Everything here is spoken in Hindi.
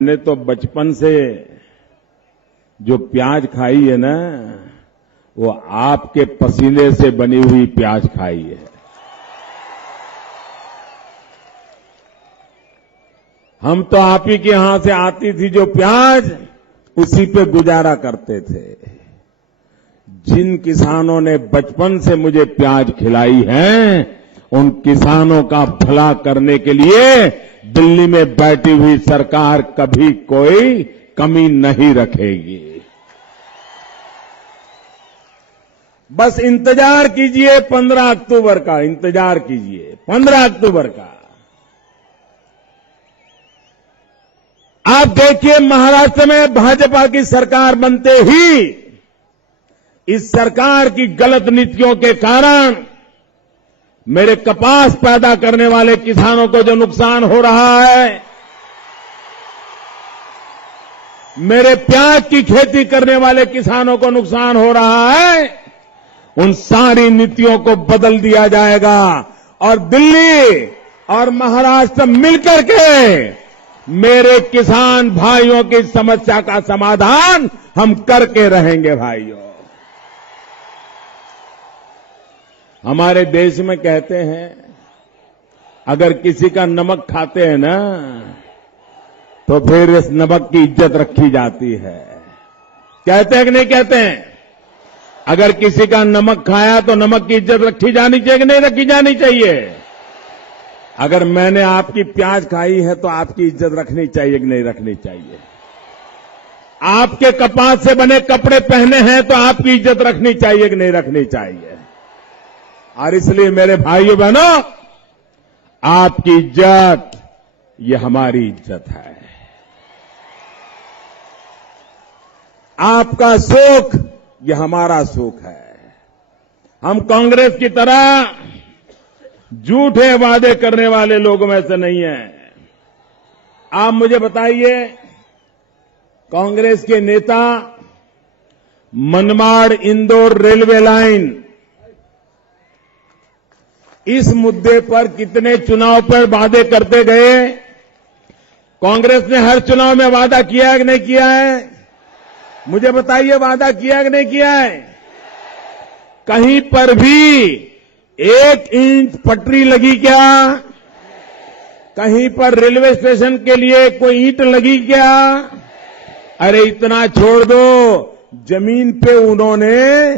मैंने तो बचपन से जो प्याज खाई है ना, वो आपके पसीने से बनी हुई प्याज खाई है। हम तो आप ही के यहां से आती थी जो प्याज, उसी पे गुजारा करते थे। जिन किसानों ने बचपन से मुझे प्याज खिलाई है, उन किसानों का भला करने के लिए दिल्ली में बैठी हुई सरकार कभी कोई कमी नहीं रखेगी। बस इंतजार कीजिए 15 अक्टूबर का, इंतजार कीजिए 15 अक्टूबर का। आप देखिए, महाराष्ट्र में भाजपा की सरकार बनते ही इस सरकार की गलत नीतियों के कारण मेरे कपास पैदा करने वाले किसानों को जो नुकसान हो रहा है, मेरे प्याज की खेती करने वाले किसानों को नुकसान हो रहा है, उन सारी नीतियों को बदल दिया जाएगा और दिल्ली और महाराष्ट्र मिलकर के मेरे किसान भाइयों की समस्या का समाधान हम करके रहेंगे। भाइयों, हमारे देश में कहते हैं, अगर किसी का नमक खाते हैं ना, तो फिर इस नमक की इज्जत रखी जाती है। कहते हैं कि नहीं कहते हैं? अगर किसी का नमक खाया तो नमक की इज्जत रखी जानी चाहिए कि नहीं रखी जानी चाहिए? अगर मैंने आपकी प्याज खाई है तो आपकी इज्जत रखनी चाहिए कि नहीं रखनी चाहिए? आपके कपास से बने कपड़े पहने हैं तो आपकी इज्जत रखनी चाहिए कि नहीं रखनी चाहिए? और इसलिए मेरे भाइयों बहनों, आपकी इज्जत ये हमारी इज्जत है। आपका सुख ये हमारा सुख है। हम कांग्रेस की तरह झूठे वादे करने वाले लोगों में से नहीं हैं। आप मुझे बताइए, कांग्रेस के नेता मनमाड़ इंदौर रेलवे लाइन, इस मुद्दे पर कितने चुनाव पर वादे करते गए? कांग्रेस ने हर चुनाव में वादा किया है कि नहीं किया है? मुझे बताइए, वादा किया है कि नहीं किया है? कहीं पर भी 1 इंच पटरी लगी क्या? कहीं पर रेलवे स्टेशन के लिए कोई ईंट लगी क्या? अरे इतना छोड़ दो, जमीन पे उन्होंने